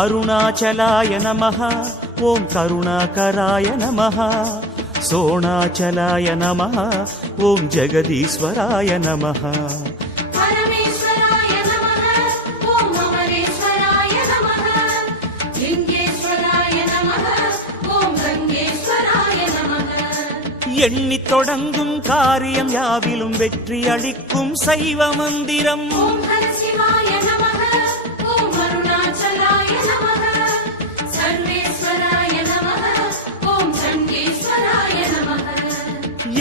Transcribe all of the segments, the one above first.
அருணாச்சலாய நமः ஓம் கருணாகராய நமः சோணாச்சலாய நமः ஓம் ஜெகதீஸ்வராய நமः பரமேஸ்வராய நமः ஓம் அமரேஸ்வராய நமः லிங்கேஸ்வராய நமः ஓம் கங்கேஸ்வராய நமः எண்ணித் தொடங்கும் காரியம் யாவிலும் வெற்றி அளிக்கும் சைவ மந்திரம் ஓம் ஹரசிவாய நமः ஓம் அருணாச்சலாய நமः சர்வேஸ்வராய நமः ஓம் சண்டீஸ்வராய நமः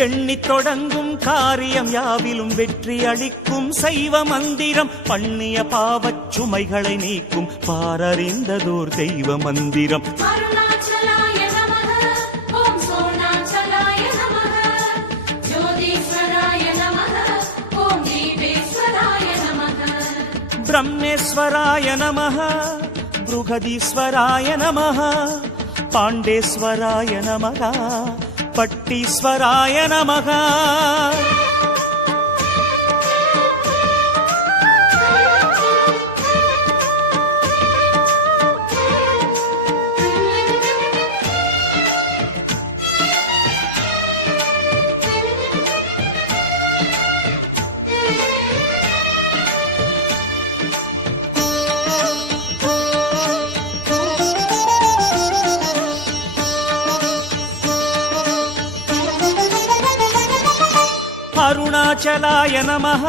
எண்ணித் தொடங்கும் காரியம் யாவிலும் வெற்றி அளிக்கும் சைவ மந்திரம் பண்ணிய பாவச் சுமைகளை நீக்கும் பாரறிந்ததோர் தெய்வ மந்திரம் அருணாச்சலாய நமः ஓம் சோணாச்சலாய நமः ஜோதீஸ்வராய நமः ஓம் தீபேஸ்வராய நமः பிரம்மேஸ்வராய நமः ப்ருகதீஸ்வராய நமः பாண்டேஸ்வராய நமः பட்டீஸ்வராய நமः அருணாச்சலாய நமः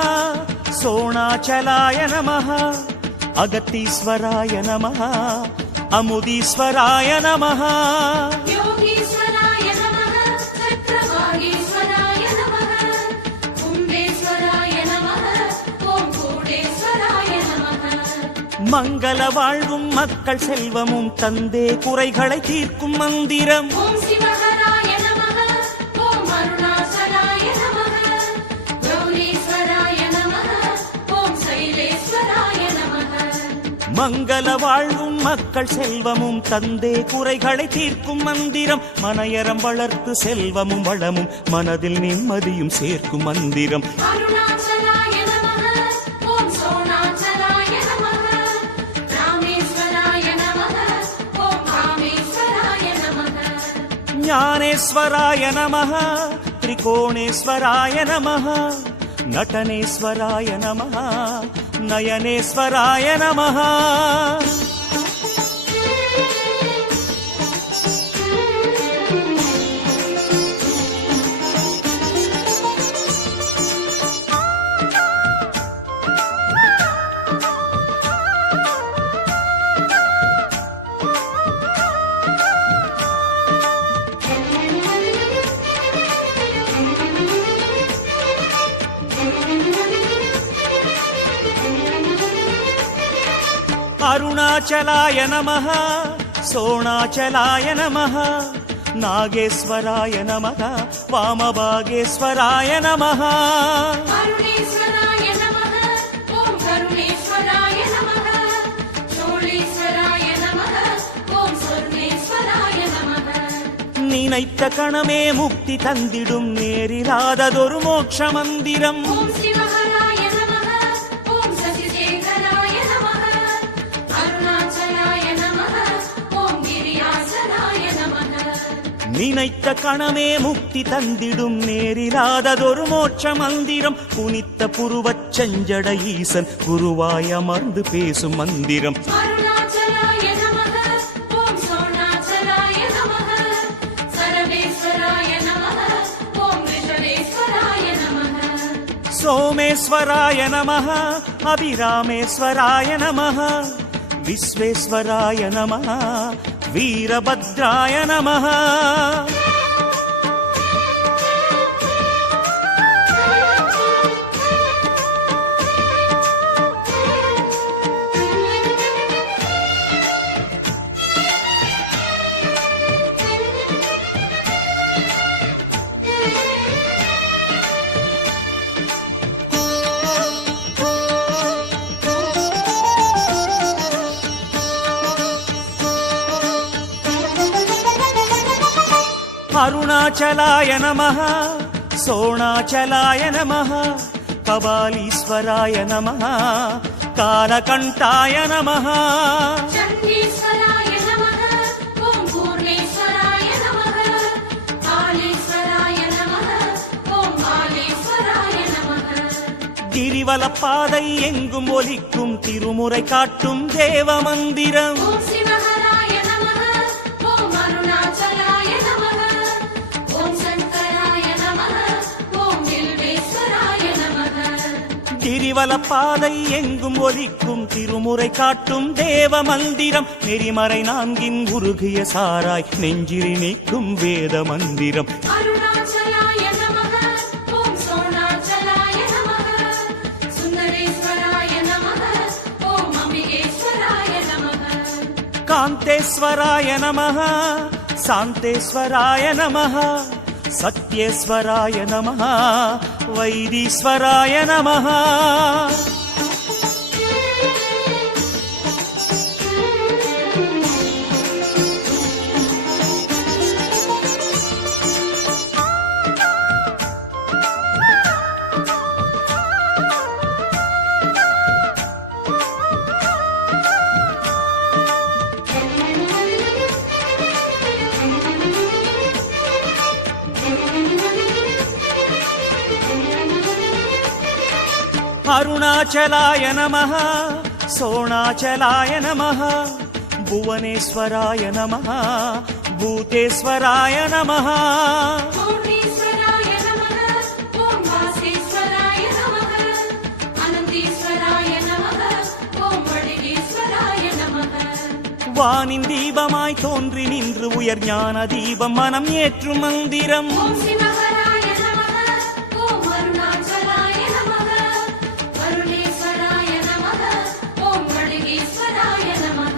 சோணாச்சலாய நமः அகத்தீஸ்வராய நமः அமுதீஸ்வராய நமः யோகீஸ்வராய நமः சக்கரவாகீஸ்வராய நமः கும்பேஸ்வராய நமः ஓம் கூடேஸ்வராய நமः மங்கள வாழ்வும் மக்கள் செல்வமும் தந்தே குறைகளை தீர்க்கும் மந்திரம் ஓம் சிவஹராய நமः ஓம் அருணாச்சலாய நமः கௌரீஸ்வராய நமः ஓம் சைலேஸ்வராய நமः மங்கள வாழ்வும் மக்கள் செல்வமும் தந்தே குறைகளை தீர்க்கும் மந்திரம் மனையறம் வளர்த்து செல்வமும் வளமும் மனதில் நிம்மதியும் சேர்க்கும் மந்திரம் அருணாச்சலாய நமः ஓம் சோணாச்சலாய நமः ராமேஸ்வராய நமः ஓம் காமேஸ்வராய நமः ஞானேஸ்வராய நமः திரிகோணேஸ்வராய நமः நடனேஸ்வராய நமः நயனேஸ்வராய நமः அருணாச்சலாய நமः சோணாச்சலாய நமः நாகேஸ்வராய நமः வாமபாகேஸ்வராய நமः அருணேஸ்வராய நமः ஓம் கருணேஸ்வராய நமः சோழீஸ்வராய நமः ஓம் சொர்ணேஸ்வராய நமः நினைத்த கணமே முக்தி தந்திடும் நேரிலாததொரு மோட்ச மந்திரம் ஓம் சிவஹராய நமः ஓம் சசிசேகராய நமः அருணாச்சலாய நமः ஓம் கிரியாசனாய நமः நினைத்த கணமே முக்தி தந்திடும் நேரிலாததொரு மோட்ச மந்திரம் புனித்த புருவச் செஞ்சட ஈசன் குருவாய் அமர்ந்து பேசும் மந்திரம் அருணாச்சலாய நமः ஓம் சோணாச்சலாய நமः சரவேஸ்வராய நமः ஓம் ரிஷவேஸ்வராய நமः சோமேஸ்வராய நமः அபிராமேஸ்வராய நமः விஸ்வேஸ்வராய நமः வீரபத்ராய நமः அருணாச்சலாய நமः சோணாச்சலாய நமः கபாலீஸ்வராய நமः காலகண்டாய நமः சண்டீஸ்வராய கிரிவலப்பாதை எங்கும் ஒலிக்கும் திருமுறை காட்டும் தேவ மந்திரம். ஓம் சிவஹராய நமः ஓம் அருணாச்சலாய நமः ஓம் சங்கராய நமः ஓம் வில்வேஸ்வராய நமः. கிரிவலப்பாதை எங்கும் ஒலிக்கும் திருமுறை காட்டும் தேவ மந்திரம். நெறிமறை நான்கின் உருகிய சாராய் நெஞ்சில் நீக்கும் வேத மந்திரம். அருணாச்சலாய நமः ஓம் சோணாச்சலாய நமः சுந்தரேஸ்வராய நமः ஓம் அம்பிகேஸ்வராய நமः. காந்தேஸ்வராய நமः சாந்தேஸ்வராய நமः சத்யேஸ்வராய நமः வைதீஸ்வராய நமः. அருணாச்சலாய நமः சோணாச்சலாய நமः புவனேஸ்வராய நமः பூதேஸ்வராய நமः. பூர்ணேஸ்வராய நமः ஓம் வாசேஸ்வராய நமः அனந்தேஸ்வராய நமः ஓம் வடிகேஸ்வராய நமः. வானின் தீபமாய் தோன்றி நின்று உயர் ஞான தீபம் மனம் ஏற்றும் மந்திரம். ஓம் சிவஹராய நமः ஓம் அருணாச்சலாய நமः அருணேஸ்வராய நமः ஓம் வடிகேஸ்வராய நமः.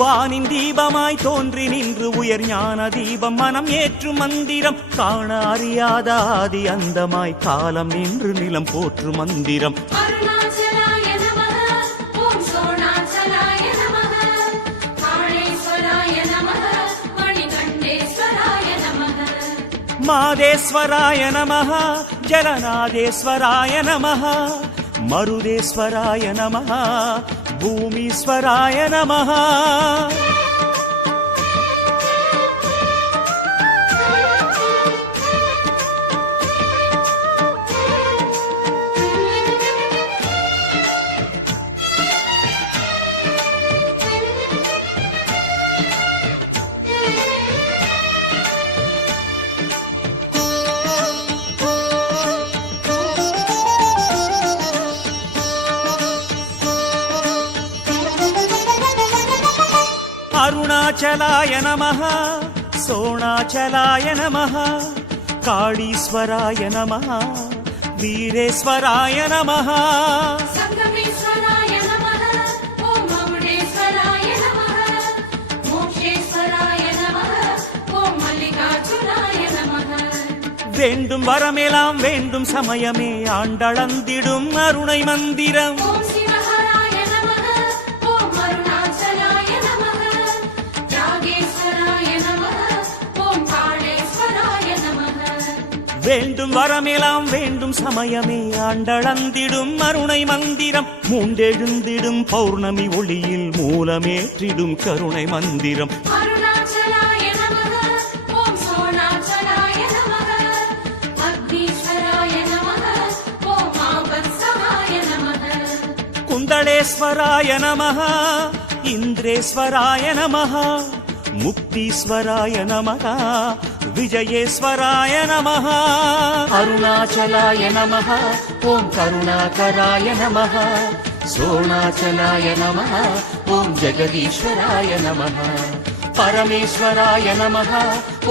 வானின் தீபமாய் தோன்றி நின்று உயர் ஞான தீபம் மனம் ஏற்றும் மந்திரம். காண அறியாத ஆதி அந்தமாய் காலம் நின்று நிலம் போற்று மந்திரம். அருணாச்சலாய நமः ஓம் சோணாச்சலாய நமः காளேஸ்வராய நமः மணிகண்டேஸ்வராய நமः. மாதேஸ்வராய நமः ஜலநாதேஸ்வராய நமः மருதேஸ்வராய நமः பூமீஸ்வராய நமः. அருணாச்சலாய நமः சோணாச்சலாய நமः காளீஸ்வராய நமः வீரேஸ்வராய நமः. சங்கமேஸ்வராய நமः ஓம் மகுடேஸ்வராய நமः மோக்ஷேஸ்வராய நமः ஓம் மல்லிகார்ஜுனாய நமः. வேண்டும் வரமெல்லாம் வேண்டும் சமயமே ஆண்டளந்திடும் அருணை மந்திரம். ஓம் சிவஹராய நமः ஓம் அருணாச்சலாய நமः யாகேஸ்வராய நமः ஓம் காளேஸ்வராய நமः. வேண்டும் வரமெல்லாம் வேண்டும் சமயமே ஆண்டளந்திடும் அருணை மந்திரம். மூண்டெழுந்திடும் பௌர்ணமி ஒளியில் மூலமேற்றிடும் கருணை மந்திரம். அருணாச்சலாய நமः ஓம் சோணாச்சலாய நமः அக்னீஸ்வராய நமः ஓம் ஆபத்சகாய நமः. குந்தளேஸ்வராய நமः இந்திரேஸ்வராய நமः முக்தீஸ்வராய நமः விஜயேஸ்வராய நமः. அருணாச்சலாய நமः ஓம் கருணாகராய நமः சோணாச்சலாய நமः ஓம் ஜெகதீஸ்வராய நமः பரமேஸ்வராய நமः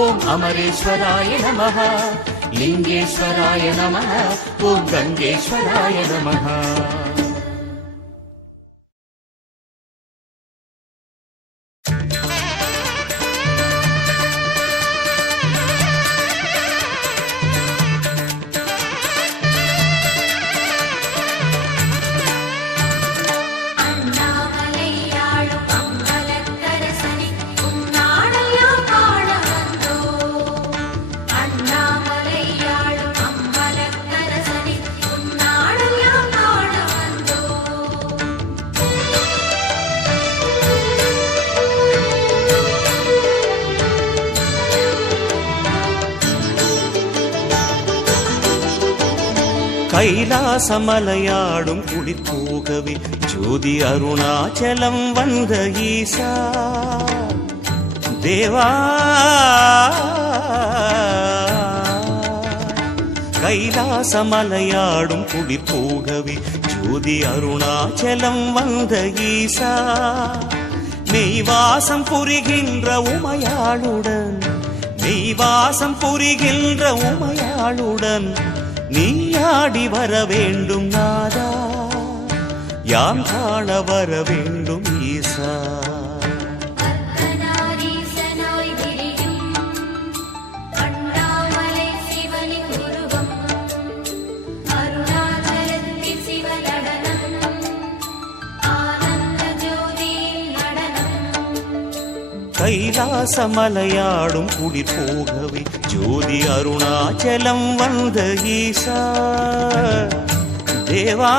ஓம் அமரேஸ்வராய நமः லிங்கேஸ்வராய நமः ஓம் கங்கேஸ்வராய நமः. அண்ணாமலையாளும் அம்பலத்தரசனை உன்னாடையாம் காண வந்தோம். அண்ணாமலையாளும் அம்பலத்தரசனை உன்னாடையாம் காண வந்தோம். கைலாசமலையாடும் குளிர்போகவே ஜோதி அருணாச்சலம் வந்த ஈசா தேவா கைலாசமலையாடும் குளிர்போகவே ஜோதி அருணாச்சலம் வந்த ஈசா மெய்வாசம் புரிகின்ற உமையாளுடன் மெய்வாசம் புரிகின்ற உமையாளுடன் நீயாடி வர வேண்டும் நாதா யாம் காண வர வேண்டும் ஈசா அர்த்தநாரீசனாய் விரியும் அண்ணாமலை சிவனின் உருவம் அருணாச்சலத்தில் சிவநடனம் ஆனந்த ஜோதியில் நடனம் கைலாசமலையாடும் குளிர்போகவே ஜோதி அருணாச்சலம் வந்த ஈசா தேவா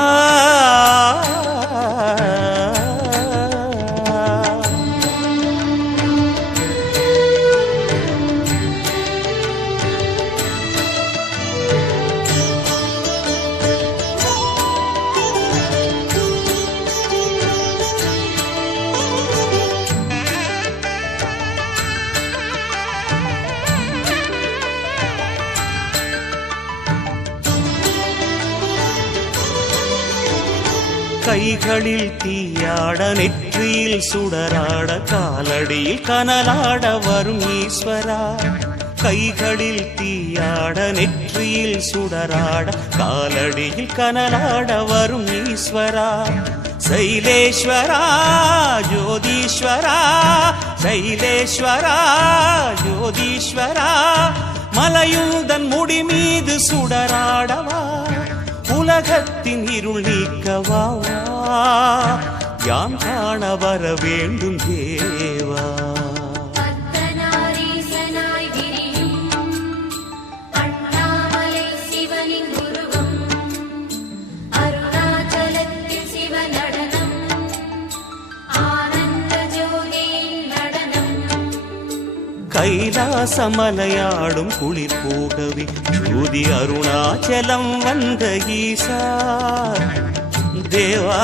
கைகளில் தீயாட நெற்றியில் சுடராட காலடியில் கனலாட வரும் ஈஸ்வரா கைகளில் தீயாட நெற்றியில் சுடராட காலடியில் கனலாட வரும் ஈஸ்வரா சைலேஸ்வரா ஜோதீஸ்வரா சைலேஸ்வரா ஜோதீஸ்வரா மலையுந்தன் முடி மீது சுடராடவா உலகத்தின் இருள் நீக்கவா யாம் காண வர வேண்டும் தேவா அர்த்தநாரீசனாய் விரியும் அண்ணாமலை சிவனின் உருவம் அருணாச்சலத்தில் சிவநடனம் ஆனந்த ஜோதியில் நடனம் கைலாசமலையாடும் குளிர்போகவே ஜோதி அருணாச்சலம் வந்த ஈசா தேவா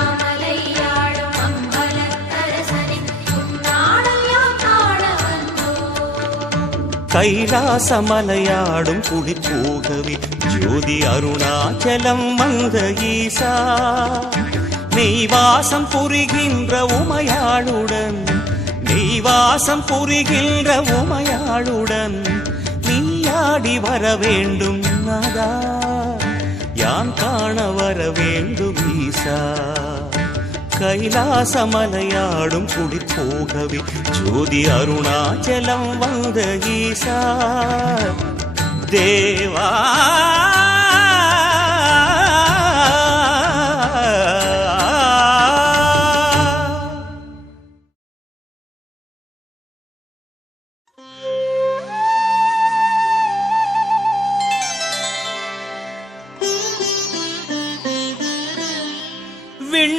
அண்ணாமலையாடும் அம்பலத்தரசனை உன்னாடையாம் காண வந்தோம் கைலாசமலையாடும் குளிர்போகவே ஜோதி அருணாச்சலம் வந்த ஈசா மெய்வாசம் புரிகின்ற உமையாளுடன் மெய்வாசம் புரிகின்ற உமையாளுடன் நீயாடி வர வேண்டும் நாதா யான் காண வர வேண்டும் ஈசா கைலாசமலையாடும் குளிர்போகவே ஜோதி அருணாச்சலம் வந்த ஈசா தேவா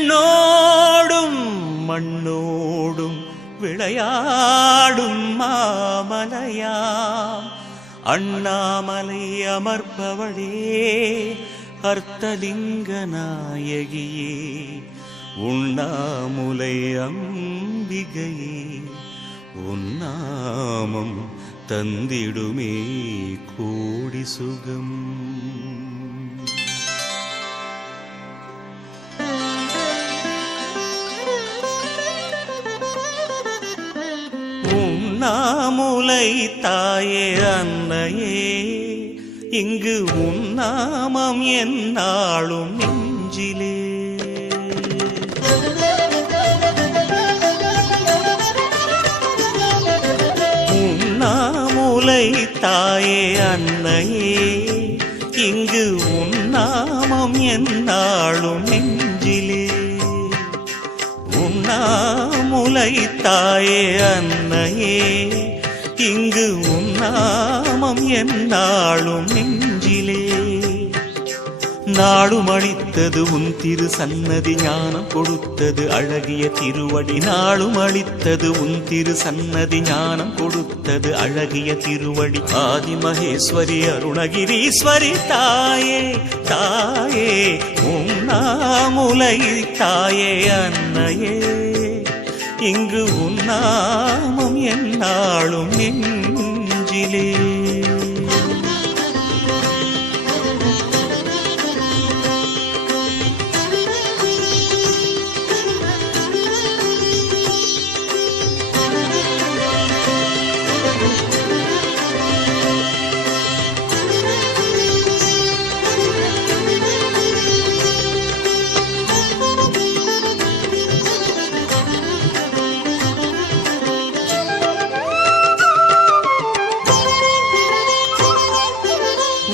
விண்ணோடும் மண்ணோடும் விளையாடும் மாமலையாம் அண்ணாமலை அமர்பவளே அர்த்தலிங்க நாயகியே உண்ணாமுலை அம்பிகையே உன்னாமம் தந்திடுமே கோடி சுகம் உண்ணாமுலை தாயே அன்னையே இங்கு உன்னாமம் என்னாலும் நெஞ்சிலே உண்ணாமுலை தாயே அன்னையே இங்கு உன்னாமம் என்னாலும் நெஞ்சிலே உண்ணாமுலை தாயே அன்னையே இங்கு உன்னாமம் என்னாலும் நெஞ்சிலே நாடும் அளித்தது உன் திரு சன்னதி ஞானம் கொடுத்தது அழகிய திருவடி நாடும் அளித்தது உன் திரு சன்னதி ஞானம் கொடுத்தது அழகிய திருவடி ஆதி மகேஸ்வரி அருணகிரீஸ்வரி தாயே தாயே உண்ணாமுலை தாயே அன்னையே இங்கு உன்னாமம் என்னாலும் நெஞ்சிலே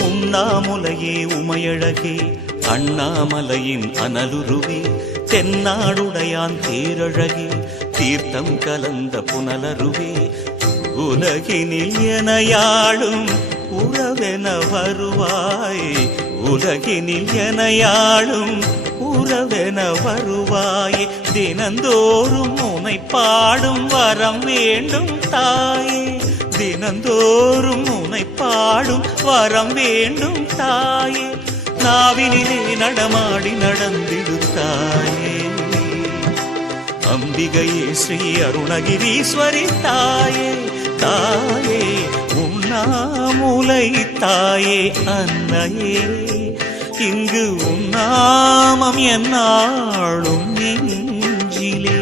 உண்ணாமுலையே உமையழகே அண்ணாமலையின் அனலுருவே தென்னாடுடையான் தேரழகே தீர்த்தம் கலந்த புனலருவே உலகினில் எனையாளும் உறவென வருவாய் உலகினில் எனையாளும் உறவென வருவாயே தினந்தோறும் உனை பாடும் வரம் வேண்டும் தாயே தினந்தோறும் உனை பாடும் வரம் வேண்டும் தாயே நாவினிலே நடமாடி நடந்திடுத்தாயே அம்பிகையே ஸ்ரீ அருணகிரீஸ்வரி தாயே தாயே உண்ணாமுலை தாயே அன்னையே இங்கு உன்னாமம் என்னாலும் நெஞ்சிலே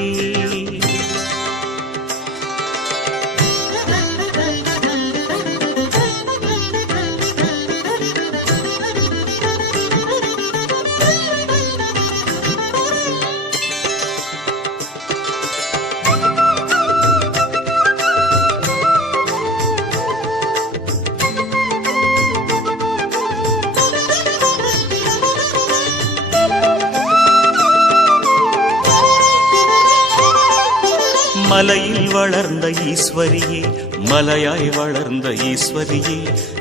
மலையில் வளர்ந்த ஈஸ்வரியே மலையாய் வளர்ந்த ஈஸ்வரியே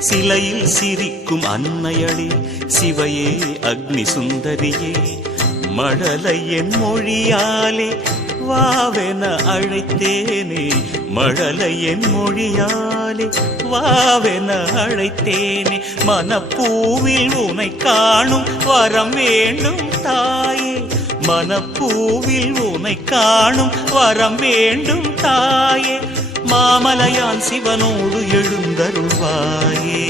சிலையில் சிரிக்கும் அன்னையளே சிவையே அக்னி சுந்தரியே மழலை என் மொழியாலே வாவென அழைத்தேனே மழலை என் மொழியாலே வாவென அழைத்தேனே மனப்பூவில் உனை காணும் வரம் வேண்டும் தாயே மனப்பூவில் உனை காணும் வரம் வேண்டும் தாயே மாமலையான் சிவனோடு எழுந்தருள்வாயே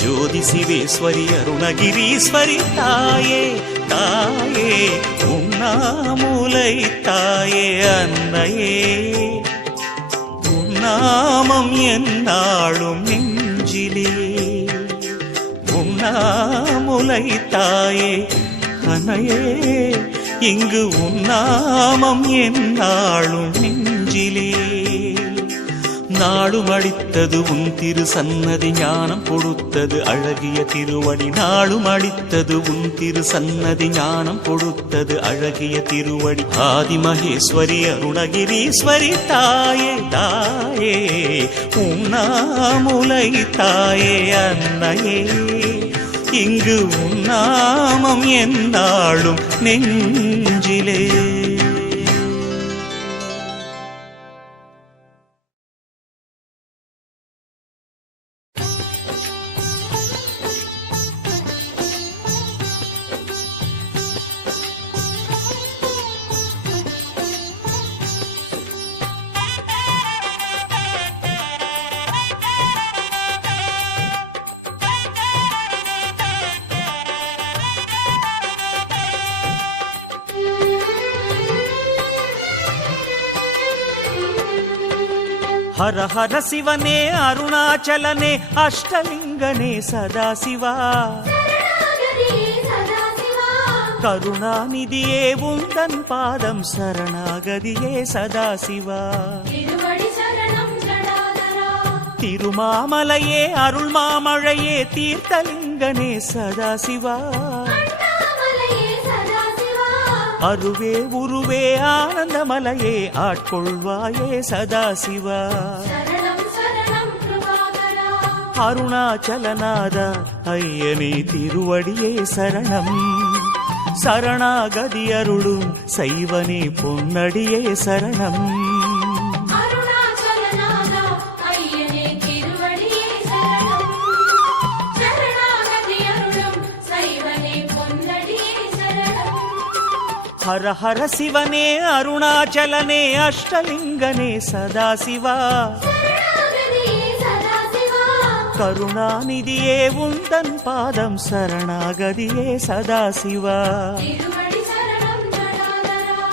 ஜோதி சிவேஸ்வரி அருணகிரீஸ்வரி தாயே தாயே உண்ணாமுலை தாயே அன்னையே உன்னாமம் என்னாலும் நெஞ்சிலே உண்ணாமுலை தாயே அன்னையே இங்கு உன்னாமம் என்னாலும் நெஞ்சிலே நாடும் அளித்தது உன் திரு சன்னதி ஞானம் கொடுத்தது அழகிய திருவடி நாடும் அளித்தது உன் திரு சன்னதி ஞானம் கொடுத்தது அழகிய திருவடி ஆதி மகேஸ்வரி அருணகிரீஸ்வரி தாயே தாயே உண்ணாமுலை தாயே அன்னையே இங்கு உன்னாமம் என்னாலும் நெஞ்சிலே हर हर शिवने अरुणाचलने अष्टलिंगने सदाशिवा करुणानिधिये उन्दन पादं शरणागतिये सदाशिवा तिरुमामलये अरुள்மாமழையே तीर्थलिंगने सदाशिवा அருவே உருவே ஆனந்தமலையே ஆட்கொள்வாயே சதாசிவா அருணாச்சலநாத ஐயனே திருவடியே சரணம். சரணாகதி அருளும் சைவனே பொன்னடியே சரணம். அருணாச்சலநாதா ஐயனே திருவடியே சரணம். சரணாகதி அருளும் சைவனே பொன்னடியே சரணம். ஹர ஹர சிவனே அருணாச்சலனே அஷ்டலிங்கனே சதாசிவா. சரணாகதியே சதாசிவா. கருணாநிதியே உந்தன் பாதம் சரணாகதியே சதாசிவா. திருவடி சரணம் ஜடாதரா.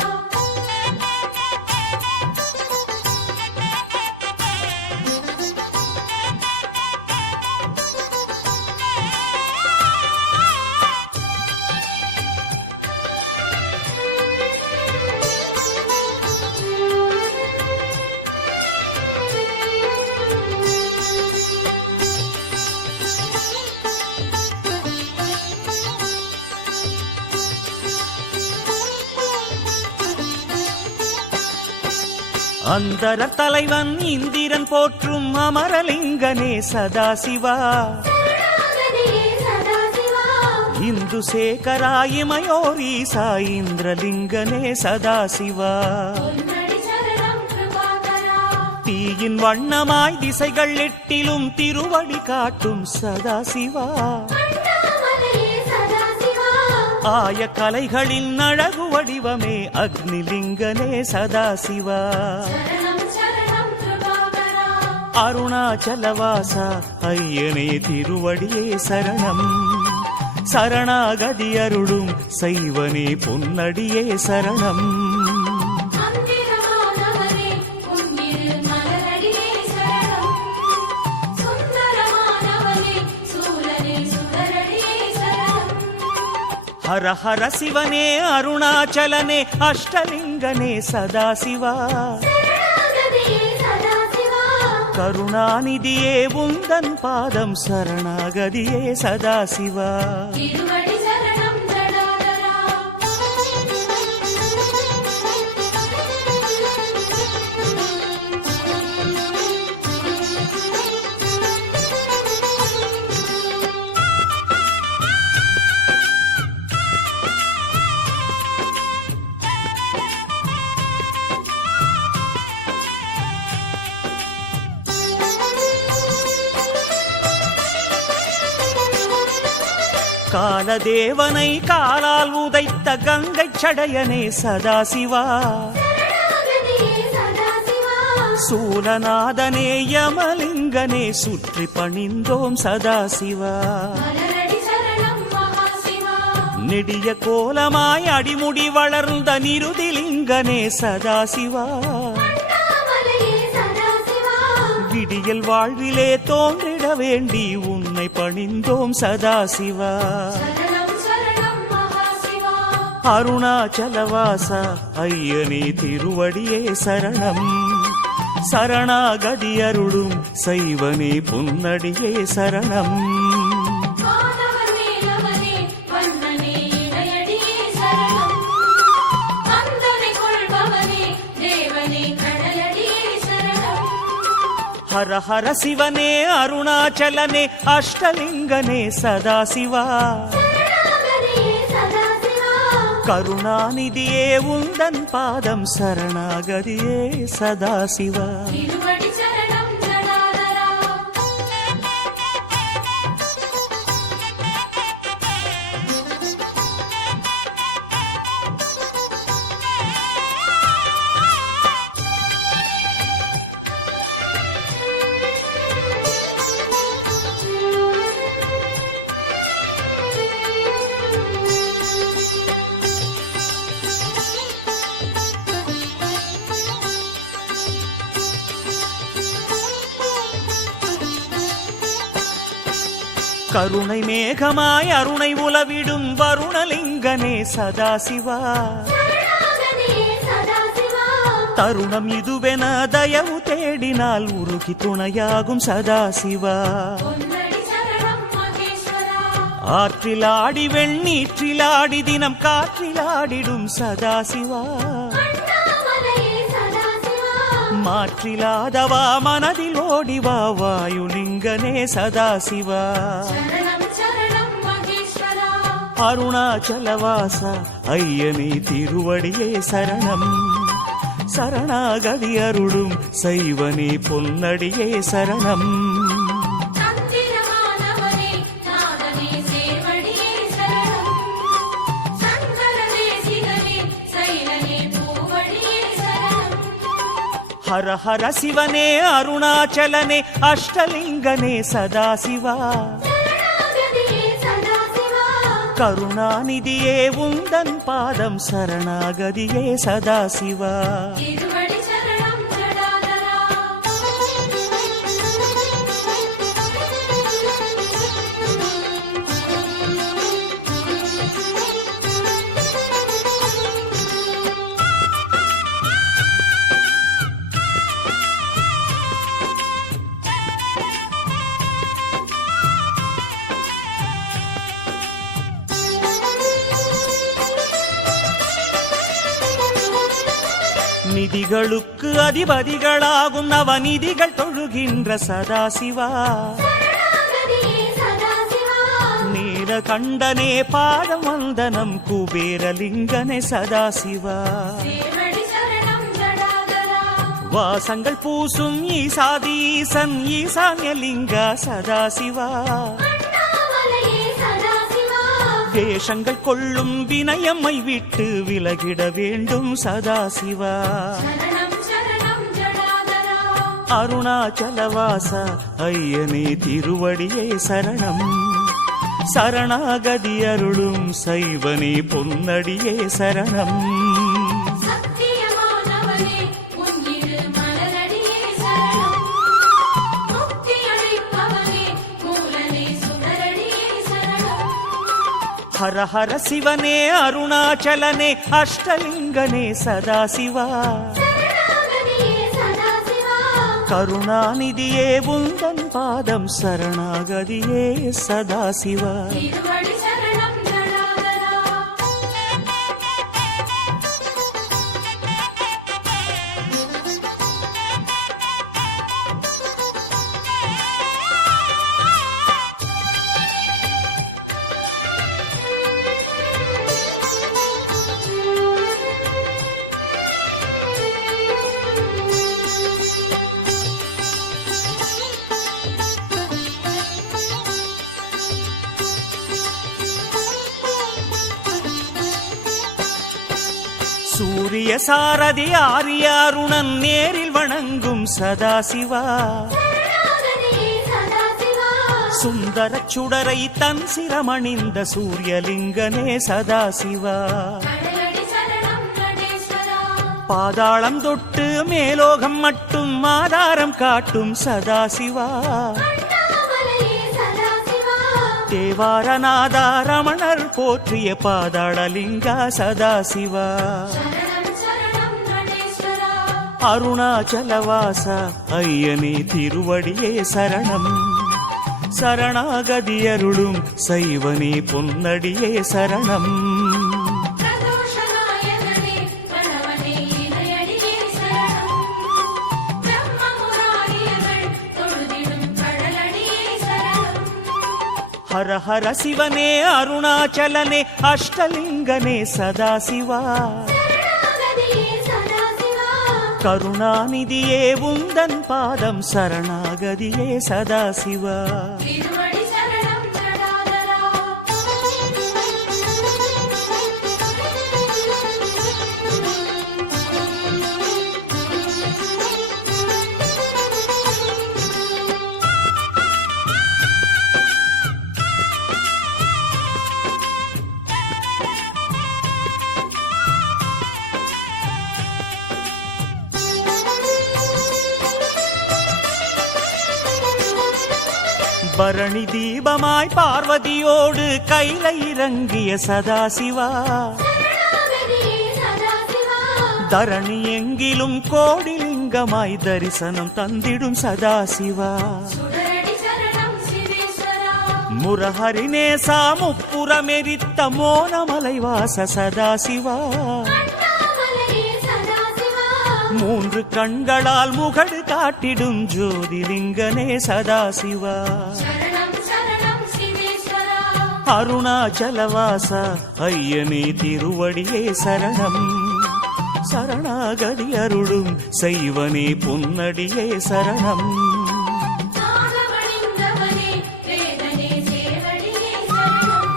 அந்தர தலைவன் இந்திரன் போற்றும் அமரலிங்கனே சதாசிவா. சரணாகதியே சதாசிவா. இந்து சேகராயிமயோரீசா இந்திரலிங்கனே சதாசிவா. பொன்னடி சரணம் கிருபாகரா. தீயின் வண்ணமாய் திசைகள் எட்டிலும் திருவடி காட்டும் சதாசிவா. அண்ணாமலையே சதாசிவா. ஆய கலைகளின் அழகு வடிவமே அக்னிலிங்கனே சதாசிவா. சரணம் சரணம் கிருபாகரா. அருணாச்சலவாசா ஐயனே திருவடியே சரணம். சரணாகதி அருளும் சைவனே பொன்னடியே சரணம். மந்திரமானவனே உன்னிரு மலரடியே சரணம். சுந்தரமானவனே சூலனே சுடரடியே சரணம். ஹர ஹர சிவனே அருணாச்சலனே அஷ்டலிங்கனே சதாசிவா. சரணாகதியே சதாசிவா. கருணாநிதியே உந்தன் பாதம் சரணாகதியே சதாசிவா. திருவடி சரணம் ஜடாதரா. காலதேவனை காலால் உதைத்த கங்கை சடையனே சதாசிவா. சரணாகதியே சதாசிவா. சூலநாதனே யமலிங்கனே சுற்றி பணிந்தோம் சதாசிவா. மலரடி சரணம் மகாசிவா. நெடிய கோலமாய் அடிமுடி வளர்ந்த நிருதிலிங்கனே சதாசிவா. அண்ணாமலையே சதாசிவா. விடியல் வாழ்விலே தோன்றிட வேண்டி உன்னை பணிந்தோம் சதாசிவா. சரணம் சரணம் மகாசிவா. அருணாச்சலவாசா ஐயனே திருவடியே சரணம். சரணாகதி அருளும் சைவனே பொன்னடியே சரணம். வானவர் மேலவனே வண்ணனே இணையடியே சரணம். அந்தனை கொள்பவனே தேவனே கடலடியே சரணம். ஹர ஹர சிவனே அருணாச்சலனே அஷ்டலிங்கனே சதாசிவா. சரணாகதியே சதாசிவா. கருணாநிதியே உந்தன் பாதம் சரணாகதியே சதாசிவா. திருவடி சரணம் ஜடாதரா. கருணை மேகமாய் அருணை உலவிடும் வருணலிங்கனே சதாசிவா. சரணாகதியே சதாசிவா. தருணம் இதுவென தயவு தேடினால் உருகி துணையாகும் சதாசிவா. பொன்னடி சரணம் மகேஸ்வரா. ஆற்றிலாடி வெண்ணீற்றிலாடி தினம் காற்றிலாடிடும் சதாசிவா. அண்ணாமலையே சதாசிவா. மாற்றிலாதவா மனதில் ஓடிவா வாயுலிங்கனே சதாசிவா சரணம் சரணம் மகேஸ்வரா அருணாச்சலவாசா ஐயனே திருவடியே சரணம் சரணாகதி அருளும் சைவனே பொன்னடியே சரணம் தந்திரமானவனே நாதனே சேவடியே சரணம் சங்கரனே சிவனே சைலனே பூவடியே சரணம் ஹர ஹர சிவனே அருணாச்சலனே அஷ்டலிங்கனே சதாசிவா சரணாகதியே சதாசிவா கருணாநிதியே உந்தன் பாதம் சரணாகதியே சதாசிவா திருவடி சரணம் ஜடாதரா நிதிகளுக்கு அதிபதிகளாகும் நவநிதிகள் தொழுகின்ற சதாசிவா சரணாகதியே சதாசிவா நீலகண்டனே பாதம் வந்தனம் குபேரலிங்கனே சதாசிவா திருவடி சரணம் ஜடாதரா வாசங்கள் பூசும் ஈசாதீசன் ஈசான்யலிங்க சதாசிவா அண்ணாமலையே சதாசிவா தேசங்கள் கொள்ளும் வினயம்மை விட்டு விலகிட வேண்டும் சதாசிவா சரணம் சரணம் ஜடாதரா அருணாச்சலவாசா ஐயனே திருவடியே சரணம் சரணாகதி அருளும் சைவனே பொன்னடியே சரணம் சத்தியமானவனே உன்னிரு மலரடியே சரணம் முக்தி அளிப்பவனே மூலனே சுடரடியே சரணம் ஹர ஹர சிவனே அருணாச்சலனே அஷ்டலிங்கனே சதாசிவா சரணாகதியே சதாசிவா கருணாநிதியே உந்தன் பாதம் சரணாகதியே சதாசிவா திருவடி சரணம் ஜடாதரா சூரிய சாரதி ஆரிய அருணன் நேரில் வணங்கும் சதாசிவா சரணாகதியே சதாசிவா சுந்தரச் சுடரை தன் சிரமணிந்த சூரியலிங்கனே சதாசிவா கடலடி சரணம் நடேஸ்வரா பாதாளம் தொட்டு மேலோகம் மட்டும் ஆதாரம் காட்டும் சதாசிவா அண்ணாமலையே சதாசிவா தேவாரநாதா ரமணர் போற்றிய பாதாளலிங்கா சதாசிவா சரணம் சரணம் நடேஸ்வரா அருணாச்சலவாசா ஐயனே திருவடியே சரணம் சரணாகதி அருளும் சைவனே பொன்னடியே சரணம் பிரதோஷநாயகனே கணவனே இணையடியே சரணம் பிரம்மமுராரியர்கள் தொழுதிடும் கடலடியே சரணம் ஹர ஹர சிவனே அருணாச்சலனே அஷ்டலிங்கனே சதாசிவா சரணாகதியே சதாசிவா கருணாநிதியே உந்தன் பாதம் சரணாகதியே சதாசிவா திருவடி சரணம் ஜடாதரா பரணி தீபமாய் பார்வதியோடு கைலை இறங்கிய சதாசிவா சரணாகதியே சதாசிவா தரணி எங்கிலும் கோடிலிங்கமாய் தரிசனம் தந்திடும் சதாசிவா சுடரடி சரணம் சிவேஸ்வரா முரஹரிநேசா முப்புறமெரித்த மோனமலை வாச சதாசிவா அண்ணாமலையே சதாசிவா மூன்று கண்களால் முகடு காட்டிடும் ஜோதிலிங்கனே சதாசிவா சரணம் சரணம் சிவேஸ்வரா அருணாச்சலவாசா ஐயனே திருவடியே சரணம் சரணாகதி அருளும் செய்வனே பொன்னடியே சரணம் நாகமணிந்தவனே வேதனே சேவடியே சரணம்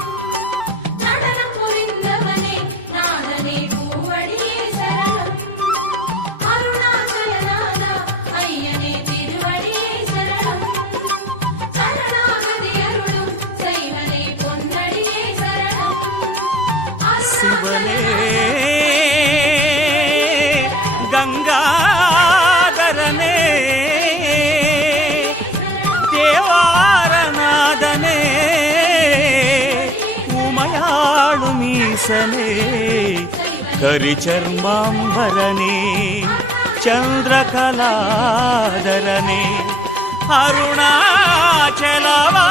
நடனம் புரிந்தவனே நாதனே பூவடியே சரணம் அருணாச்சலநாதா ஐயனே திருவடியே சரணம் சரணாகதி அருளும் செய்வனே பொன்னடியே சரணம் சிவனே கங்காதரனே தேவாரநாதனே உமையாளும் ஈசனே கரிச்சர்மாம்பரனே சந்திரகலாதரனே அருணாச்சலவா